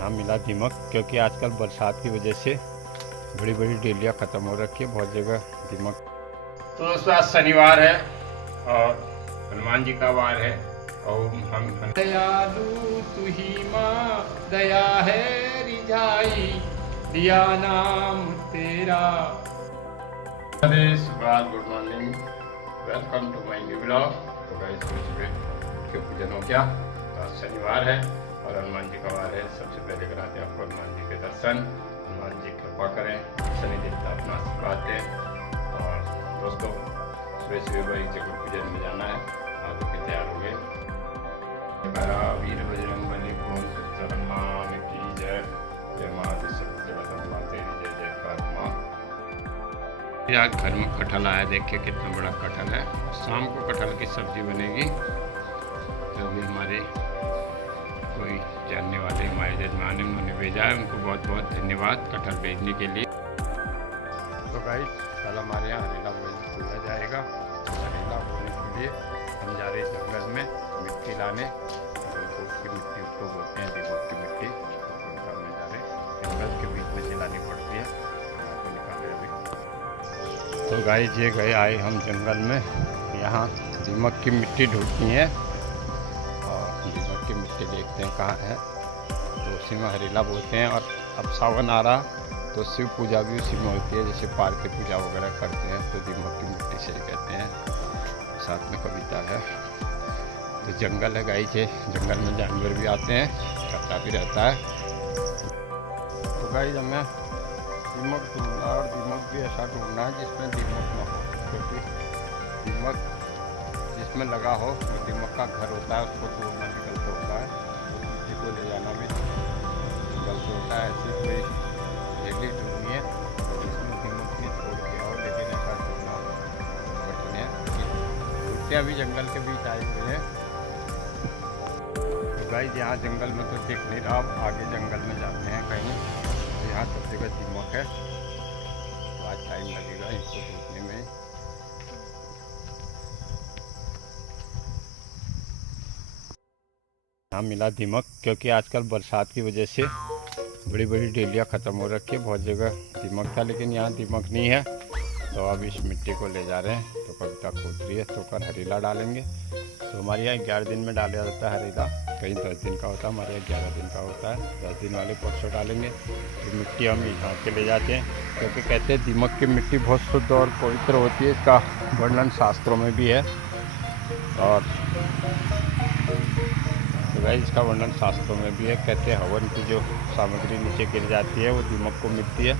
यहाँ मिला दीमक, क्योंकि आजकल बरसात की वजह से बड़ी बड़ी डेलियाँ ख़त्म हो रखी है, बहुत जगह दीमक। तो दोस्तों आज शनिवार है और हनुमान जी का वार है और हम दयालु तू ही माँ, दया है रिझाई, दिया नाम तेरा। Good morning, welcome to my new blog. तो गाइस सुबह के पूजन हो गया, आज शनिवार है और हनुमान जी का वार है। सबसे पहले कराते हैं आपको हनुमान जी के दर्शन। हनुमान जी कृपा करें, शनि देवता अपना आशीर्वाद दें। और दोस्तों सुबह सुबह भाई जगह पूजन में जाना है, आप लोग तैयार हो गए। वीर बजरंगबली को हनुमान की जय। जय माँ तेरी जय जयकार माँ। आज घर में कटहल आया, देखिए कितना बड़ा कटहल है। शाम को कटहल की सब्जी बनेगी। जो भी हमारे कोई जानने वाले हमारे जजमान है उन्होंने भेजा है, उनको बहुत बहुत धन्यवाद कटहल भेजने के लिए। तो गाइस कल हमारे यहाँ हरेला पूजा जाएगा। हरेला बोने के लिए हम जा रहे हैं जंगल में मिट्टी लाने। की मिट्टी उसको बोलते हैं, दीमक की मिट्टी। में जा रहे हैं, जंगल के बीच में चलानी पड़ती है, आपको निकाले अभी। तो गाइस ये गए आए हम जंगल में, यहाँ दीमक की मिट्टी ढूंढनी है और दीमक की मिट्टी देखते हैं कहाँ है। तो उसी में हरेला बोलते हैं। और अब सावन आ रहा तो शिव पूजा भी उसी में होती है, जैसे पार की पूजा वगैरह करते हैं तो दीमक की मिट्टी से ही कहते हैं। साथ में कविता है। तो जंगल है गाइस, ये जंगल में जानवर भी आते हैं, खतरा भी रहता है। तो गाइस हमें दीमक ढूंढना और दीमक भी ऐसा ढूंढना है जिसमें दीमक ना हो, क्योंकि दीमक जिसमें लगा हो वो दीमक का घर होता है, उसको तोड़ना भी गलत होता है, किसी को ले जाना भी गलत होता है। ऐसी कोई जगह ढूंढनी है जिसमें दीमक नहीं छोड़ के आओ, लेकिन ऐसा ढूंढना कठिन है। ढूंढते अभी जंगल के बीच आए हुए हैं। तो गाइस यहाँ जंगल में तो दिख नहीं रहा, अब आगे जंगल में जाते हैं कहीं, यहाँ सब जगह दीमक है। तो आज टाइम लगेगा इसको ढूंढने में। यहाँ मिला दीमक, क्योंकि आजकल बरसात की वजह से बड़ी बड़ी डेलियाँ ख़त्म हो रखी है, बहुत जगह दीमक था, लेकिन यहाँ दीमक नहीं है। तो अब इस मिट्टी को ले जा रहे हैं। तो कविता खोद रही है, तो कल हरेला डालेंगे। तो हमारे यहाँ 11 दिन में डाला जाता है हरेला, कहीं 10 दिन का होता है, हमारे यहाँ 11 दिन का होता है। 10 दिन वाले परसों डालेंगे। तो मिट्टी हम यहाँ के ले जाते हैं, क्योंकि कहते हैं दीमक की मिट्टी बहुत शुद्ध और पवित्र होती है। इसका वर्णन शास्त्रों में भी है। और तो भाई इसका वर्णन शास्त्रों में भी है। कहते हैं हवन की जो सामग्री नीचे गिर जाती है वो दीमक को मिलती है।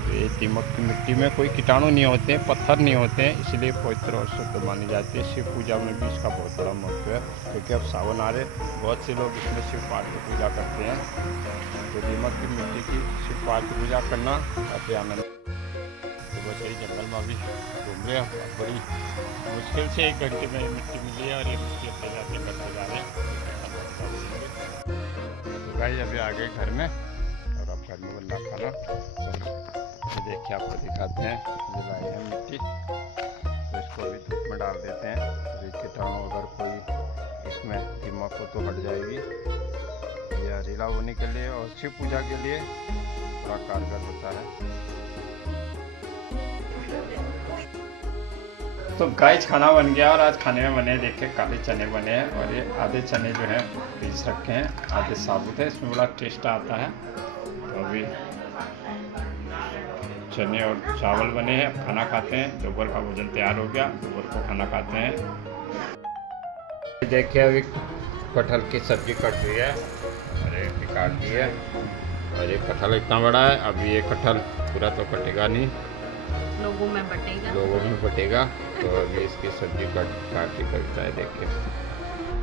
तो ये दीमक की मिट्टी में कोई कीटाणु नहीं होते हैं, पत्थर नहीं होते हैं, इसलिए पवित्र और शुद्ध मानी जाती है। शिव पूजा में भी इसका बहुत बड़ा महत्व है, क्योंकि अब सावन आ रहे, बहुत से लोग इसमें शिव पाठ की पूजा करते हैं। तो दीमक की मिट्टी की शिव पाठ की पूजा करना काफ़ी आनंद। तो बस यही जंगल में अभी घूम रहे हैं, बड़ी मुश्किल से 1 घंटे में मिट्टी मिली है और ये मिट्टी अपने जाते करते जा रहे हैं। तो भाई अभी आ गए घर में, और अब घर में बना खाना। तो देखिए आपको दिखाते हैं, ये लाए हैं मिट्टी, तो इसको अभी धूप में डाल देते हैं। तो कीटाणु अगर कोई इसमें दीमक हो तो हट जाएगी। यह हरेला होने के लिए और शिव पूजा के लिए बड़ा कारगर होता है। तो गाइस खाना बन गया, और आज खाने में बने देखिए काले चने बने हैं, और ये आधे चने जो हैं पीस रखे हैं, आधे साबुत है, इसमें बड़ा टेस्ट आता है। तो अभी चने और चावल बने हैं, अब खाना खाते हैं। दोपहर का भोजन तैयार हो गया, दोपहर को खाना खाते हैं। देखिए अभी कटहल की सब्जी कट रही है, और ये भी काट दी है, और ये कटहल इतना बड़ा है। अभी ये कटहल पूरा तो कटेगा नहीं, लोगों में बटेगा। तो अभी इसकी सब्जी काट के कविता है देखिए।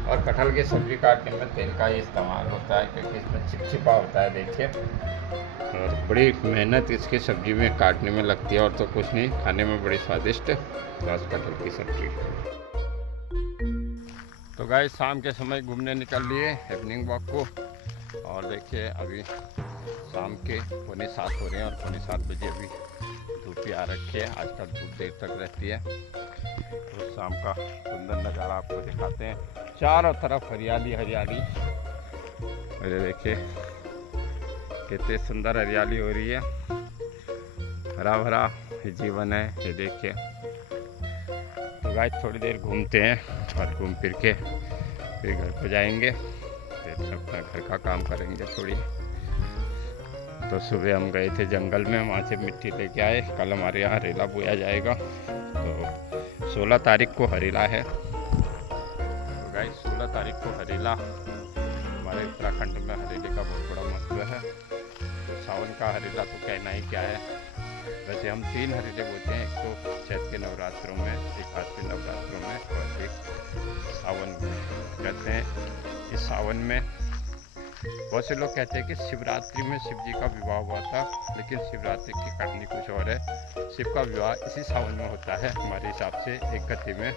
और कटहल की सब्जी काटने में तेल का ही इस्तेमाल होता है, क्योंकि इसमें चिपचिपा होता है देखिए, और बड़ी मेहनत इसकी सब्जी में काटने में लगती है, और तो कुछ नहीं, खाने में बड़ी स्वादिष्ट बस कटहल की सब्जी। तो गाइस शाम के समय घूमने निकल लिए इवनिंग वॉक को, और देखिए अभी शाम के 6:45 हो रहे हैं, और 7:45 बजे अभी धूप आ रखी है। आजकल धूप देर तक रहती है। तो शाम का सुंदर नज़ारा आपको दिखाते हैं, चारों तरफ हरियाली हरियाली। अरे देखिए कितनी सुंदर हरियाली हो रही है, हरा भरा ये जीवन है। ये देखिए। तो गाइस थोड़ी देर घूमते हैं और घूम फिर के फिर घर को जाएंगे, फिर अपना घर का काम करेंगे थोड़ी। तो सुबह हम गए थे जंगल में, वहाँ से मिट्टी लेके आए। कल हमारे यहाँ हरेला बोया जाएगा। तो 16 तारीख को हरेला है। तो गाइस 16 तारीख को हरेला, हमारे उत्तराखंड में हरेले का बहुत बड़ा महत्व है। तो सावन का हरेला तो कहना ही क्या है। वैसे हम 3 हरेले बोते हैं, एक तो चैत के नवरात्रों में, एक आश्विन नवरात्रों में और एक सावन में। कहते हैं इस सावन में बहुत से लोग कहते हैं कि शिवरात्रि में शिव जी का विवाह हुआ था, लेकिन शिवरात्रि की कहानी कुछ और है। शिव का विवाह इसी सावन में होता है हमारे हिसाब से। 1 गते में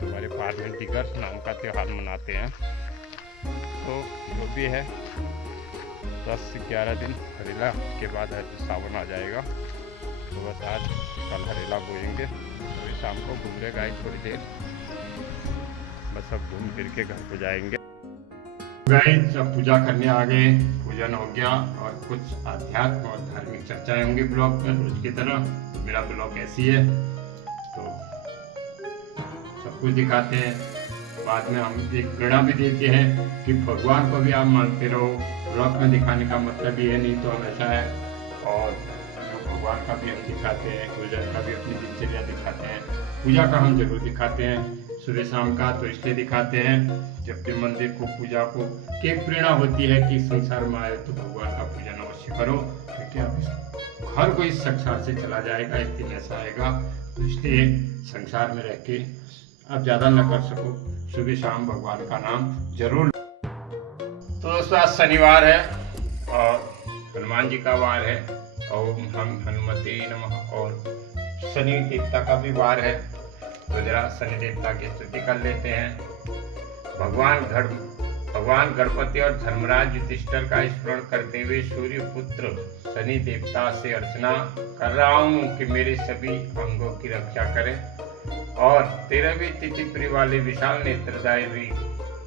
हमारे पार्वती दिगर नाम का त्यौहार मनाते हैं। तो जो भी है 10-11 दिन हरेला के बाद सावन आ जाएगा। तो बस आज कल हरेला बोएंगे, तो शाम को घूम रहे गाइस थोड़ी देर, बस अब घूम फिर के घर को जाएंगे। गाइस सब पूजा करने आ गए, पूजन हो गया और कुछ आध्यात्म और धार्मिक चर्चाएं होंगी ब्लॉग में रोज की तरह। तो मेरा ब्लॉग ऐसी है, तो सब कुछ दिखाते हैं। बाद में हम एक प्रेरणा भी देते हैं कि भगवान को भी आप मानते रहो। ब्लॉग में दिखाने का मतलब ये नहीं तो हमेशा है, और भगवान का भी हम दिखाते हैं, पूजन का भी अपनी दिनचर्या दिखाते हैं, पूजा का हम जरूर दिखाते हैं सुबह शाम का। तो इसलिए दिखाते हैं जबकि मंदिर को, पूजा को की एक प्रेरणा होती है कि संसार में आए तो भगवान का पूजन अवश्य करो, क्योंकि आप हर कोई इस संसार से चला जाएगा, एक दिन ऐसा आएगा। तो इसलिए संसार में रह के आप ज़्यादा न कर सको, सुबह शाम भगवान का नाम जरूर। तो दोस्तों आज शनिवार है और हनुमान जी का वार है। ओम हम हनुमते नमः। और शनि देवता का भी वार है, तो जरा शनि देवता की स्तुति कर लेते हैं। भगवान गणपति और धर्मराज युधिष्ठिर का स्मरण करते हुए सूर्य पुत्र शनि देवता से अर्चना कर रहा हूँ कि मेरे सभी अंगों की रक्षा करें और 13वीं तिथि प्रिय वाले विशाल नेत्रदायी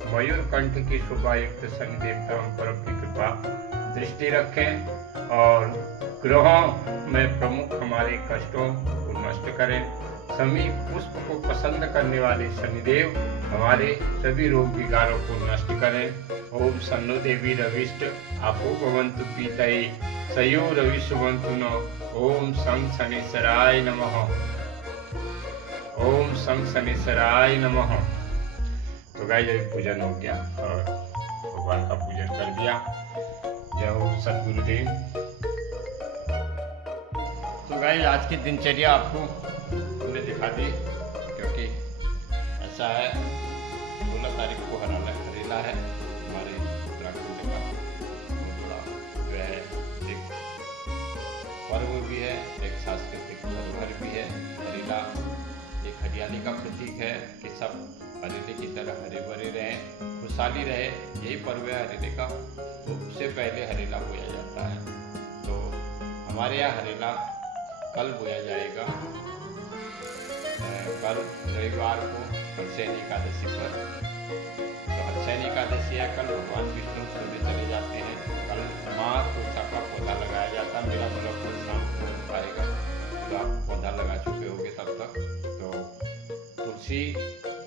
मयूर कंठ की शोभा युक्त शनि देवता पर अपनी कृपा दृष्टि रखें और ग्रहों में प्रमुख हमारे कष्टों को नष्ट करें। सभी पुष्प को पसंद करने वाले शनिदेव हमारे सभी रोग विकारों को नष्ट करें। ओम सन्नो देवी रविष्ट आपो भवन्तु पीतये सयो रवि शुभन्तु न। ओम सं शनिश्चराय नमः। ओम सं शनिश्चराय नमः। तो गाइस अभी पूजन हो गया और भगवान का पूजन कर दिया। जय हो सद्गुरुदेव। तो गाइस आज की दिनचर्या आपको हमने दिखा दी, क्योंकि ऐसा है 16 तारीख को हरेला है हमारे उत्तराखंड का बहुत बड़ा जो है, एक पर्व भी है, एक सांस्कृतिक धरोहर भी है। हरेला एक हरियाली का प्रतीक है कि सब हरेले की तरह हरे भरे रहे, खुशहाली रहे, यही पर्व है हरेले का। तो उससे पहले हरेला बोया जाता है। तो हमारे यहाँ हरेला कल बोया जाएगा, कल रविवार को हर्षैनी एकादशी पर। तो हर्षैनी एकादशी है कल, भगवान विष्णु सुबह चले जाते हैं। कल माँ तुलसा का पौधा लगाया जाता है। मेरा ब्लॉग कल शाम को आएगा, तो आप पौधा लगा चुके होंगे तब तक। तो तुलसी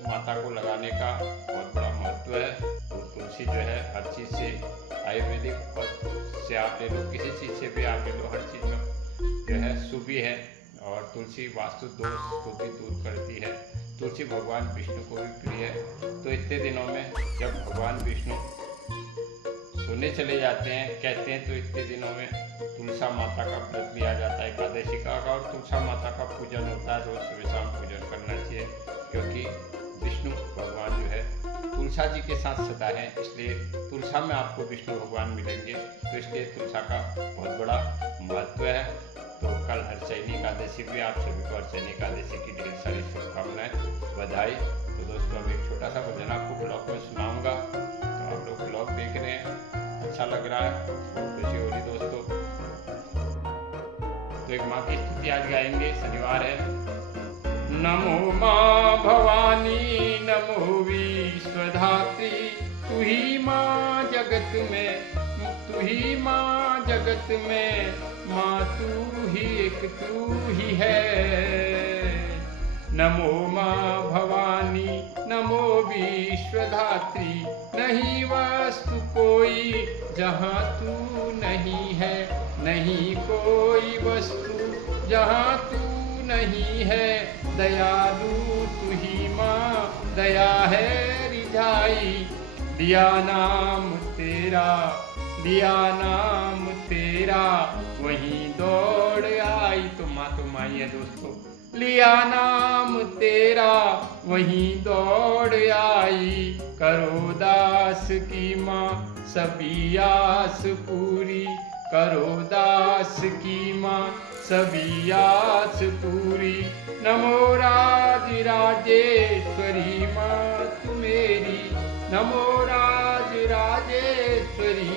माता को लगाने का बहुत बड़ा महत्व है। तो तुलसी जो है हर चीज़ से, आयुर्वेदिक से आप ले लो, किसी चीज़ से भी आप ले लो, हर चीज़ में जो है शुभ है। और तुलसी वास्तु दोष को भी दूर करती है। तुलसी भगवान विष्णु को भी प्रिय है। तो इतने दिनों में जब भगवान विष्णु सोने चले जाते हैं, कहते हैं, तो इतने दिनों में तुलसा माता का व्रत लिया जाता है एकादशी का, और तुलसा माता का पूजन होता है। रोज सुबह शाम पूजन करना चाहिए, क्योंकि विष्णु भगवान जो है तुलसा जी के साथ सदा है, इसलिए तुलसा में आपको विष्णु भगवान मिलेंगे। तो इसलिए तुलसा का बहुत बड़ा महत्व है। तो कल हर्षैनी एकादशी भी, आप सभी को हर्षैनी एकादशी की ढेर सारी शुभकामनाएं, बधाई। तो दोस्तों अब एक छोटा सा भजन आपको ब्लॉग में सुनाऊंगा। तो आप लोग ब्लॉग देख रहे हैं, अच्छा लग रहा है, खुशी हो रही दोस्तों। तो एक माँ की स्तुति आज गाएंगे, शनिवार है। नमो माँ भवानी नमो विश्वधात्री, तू ही माँ जगत में तू ही माँ जगत में, माँ तू ही एक तू ही है। नमो माँ भवानी, नमो विश्वधात्री, नहीं वस्तु कोई जहाँ तू नहीं है, नहीं कोई वस्तु जहाँ तू नहीं है। दयालु तू ही माँ, दया है रिझाई, लिया नाम तेरा, लिया नाम तेरा, वहीं दौड़ आई। तो माँ ही है दोस्तों, लिया नाम तेरा वहीं दौड़ आई। करो दास की माँ सभी आस पूरी, करो दास की माँ सभी आस पूरी। नमो राज राजेश्वरी माँ तू मेरी, नमो राज राजेश्वरी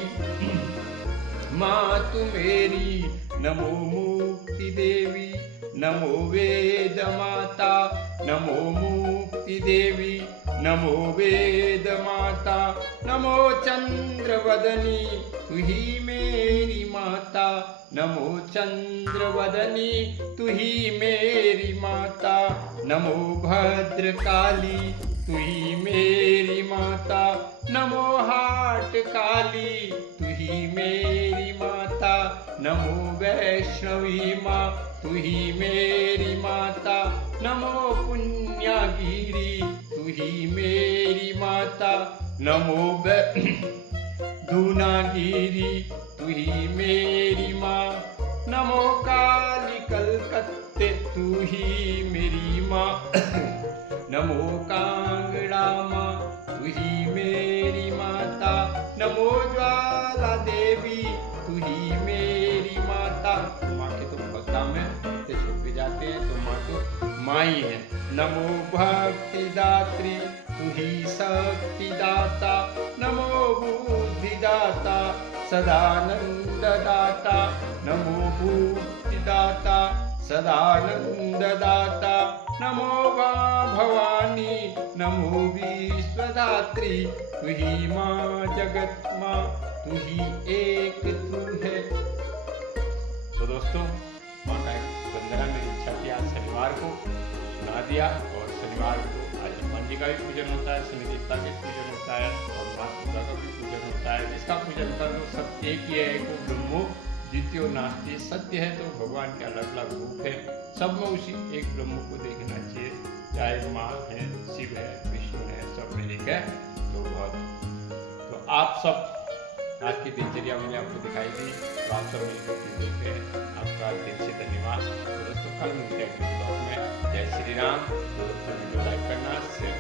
माँ तू मेरी। नमो मुक्ति देवी, नमो वेद माता, नमो मुक्ति देवी, नमो वेद माता। नमो चंद्रवदनी तू ही मेरी माता, नमो चंद्रवदनी तू ही मेरी माता। नमो भद्रकाली तू ही मेरी माता, नमो हाट काली तू ही मेरी माता। नमो वैष्णवी माँ तू ही मेरी माता, नमो पुण्यागिरी तू ही मेरी माता। नमो धूनागिरी तू ही मेरी माँ, नमो काली कलकत्ते तू ही मेरी माँ। नमो कांगड़ा माँ तू ही मेरी माता, नमो ज्वाला देवी तू ही मेरी माता। माँ के तो भक्ता में इतने छुप जाते हैं, तो माँ तो माँ ही है। नमो भक्ति दात्री तू ही शक्ति दाता, नमो बुद्धि दाता सदानंद दाता। नमो बुद्धि दाता सदानंद दाता। नमो माँ भवानी, नमो विश्वधात्री, तू ही माँ जगत माँ, तू ही एक तू है। तो दोस्तों, माँ का वंदना मेरी इच्छा थी आज शनिवार को सुना दिया, और शनिवार को आज हनुमान जी का भी पूजन होता है, शनि देवता का पूजन होता है, और माँ दुर्गा का भी पूजन होता है। जिसका पूजन कर लो सब एक ही है, एको ब्रह्मो द्वितीयो नास्ति। सत्य है तो भगवान के अलग अलग रूप है, सब में उसी एक ब्रह्म को देखना चाहिए, चाहे माँ है, शिव है, विष्णु है, सब में एक है। तो आप सब आज की दिनचर्या मैंने आपको दिखाई दी, तो आप सब मिलकर देख रहे हैं, आपका दिल से धन्यवाद। तो दोस्तों कल मिलते हैं ब्लॉग में। जय श्री राम। तो दोस्तों वीडियो लाइक करना, शेयर